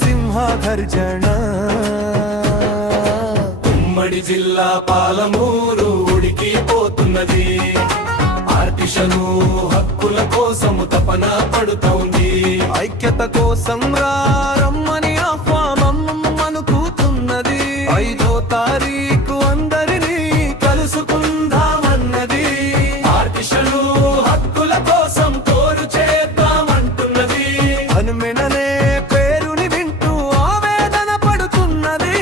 సింహ గర్జన. ఉమ్మడి జిల్లా పాలమూరు ఉడికిపోతున్నది, ఆర్టిషను హక్కుల కోసము తపన పడుతోంది. ఐక్యత కోసం రమ్మని ఆహ్వానం అనుకుతున్నది. 5వ తారీఖు అందరినీ కలుసుకుందామన్నది. ఆర్టిషను హక్కుల కోసం కోరు చేద్దామంటున్నది. అనుమెననే పేరుని వింటూ ఆవేదన పడుతున్నది.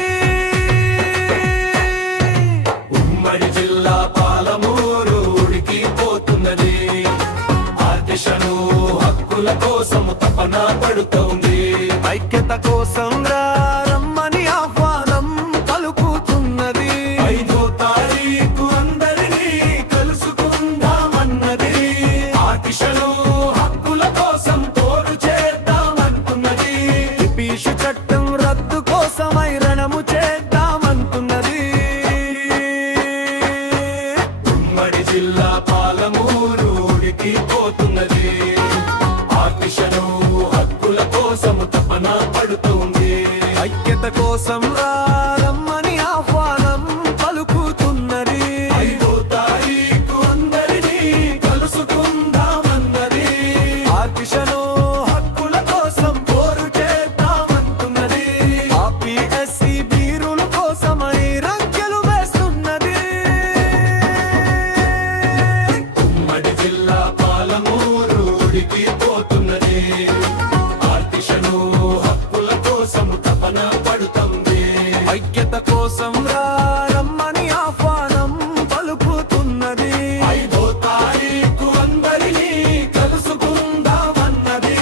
ఉమ్మడి జిల్లా పాలమూరు ఉడికిపోతున్నది, ఆర్టిషను హక్కుల కోసము తపన పడుతోంది. ఐక్యత కోసం రమ్మని ఆహ్వానం పలుకుతున్నది. 5వ తారీఖు అందరినీ కలుసుకుందామన్నది. ఆర్టిషను హక్కుల కోసం కోరు చేద్దామంటున్నది. పీషు చట్టం రద్దు కోసమై రణము చేద్దామంటున్నది. ఉమ్మడి జిల్లా పాలమూరు ఉడికిపోతున్నది, ఆర్టిషను హక్కుల కోసము తపన పడుతోంది. ఐక్యత కోసం రమ్మని ఆహ్వానం పలుకుతున్నది. 5వ తారీఖు అందరినీ కలుసుకుందామన్నది. ఆర్టిషను హక్కుల కోసం పోరు చేద్దామంటున్నది. ఆర్టీఎస్సీ బీరుల కోసమై రంకెలు వేస్తున్నది. ఉమ్మడి జిల్లా పాలమూరు ఉడికిపోతున్నది, ఆర్టిషను హక్కుల కోసము తపన పడుతుంది. ఐక్యత కోసం రమ్మని ఆహ్వానం పలుకుతున్నది. 5వ తారీఖు అందరినీ కలుసుకుందామన్నది.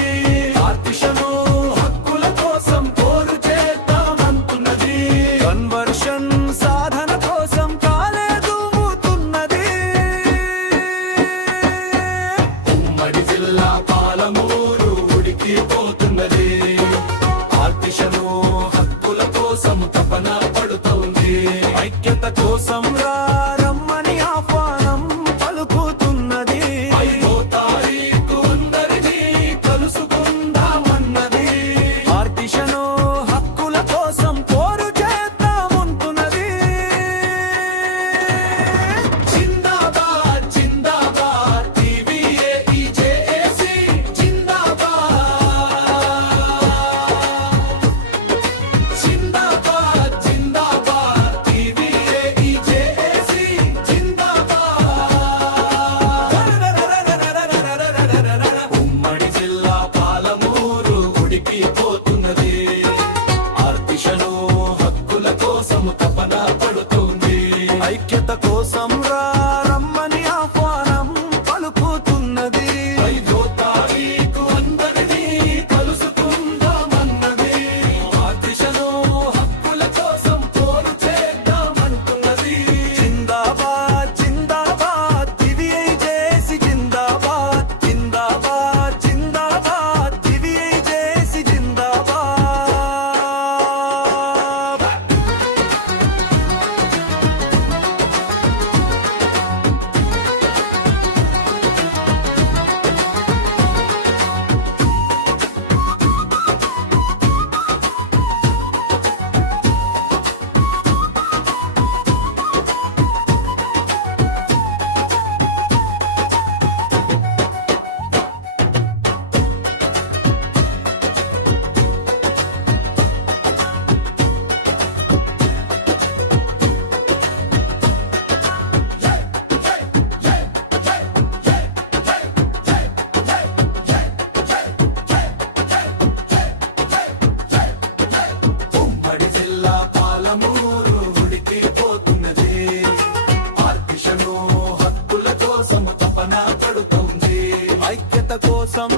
ఆర్టిషను హక్కుల కోసం కోరు చేద్దామంటున్నది. కన్వర్షన్ సాధన కోసం కాలేదూతున్నది. ఉమ్మడి జిల్లా పాలమూరు ఉడికిపోతున్నది, ఆర్టిషను హక్కుల కోసము తపన పడుతోంది. ఐక్యత కోసం రమ్మని ఆహ్వానం పలుకుతున్నది. 5వ తారీఖు అందరినీ కలుసుకుందామన్నది. ఆర్టిషను హక్కుల కోసం పోరు చేద్దామంటున్నది. జిందాబాద్ జిందాబాద్ టీవీఏఈజేఏసీ జిందాబాద్. జిందాబాద్ జిందాబాద్ టీవీఏఈజేఏసీ జిందాబాద్. ఉమ్మడి జిల్లా పాలమూరు ఉడికిపోతున్నది, ఆర్టిషను హక్కుల కోసము తపన పడుతుంది. ఐక్యత కోసం రమ్మని ఆహ్వానం పలుకుతున్నది. 5వ తారీఖు అందరినీ కలుసుకుందామన్నది. ఆర్టిషను హక్కుల కోసం పోరు చేద్దామంటున్నది. జిందాబాద్ జిందాబాద్ టీవీఐజేసి జిందాబాద్. జిందాబాద్ జిందాబాద్ టీవీఐజేసి జిందాబాద్. ఉమ్మడి జిల్లా పాలమూరు ఉడికిపోతున్నది, ఆర్టిషను హక్కుల కోసము తపన పడుతుంది. ఐక్యత కోసం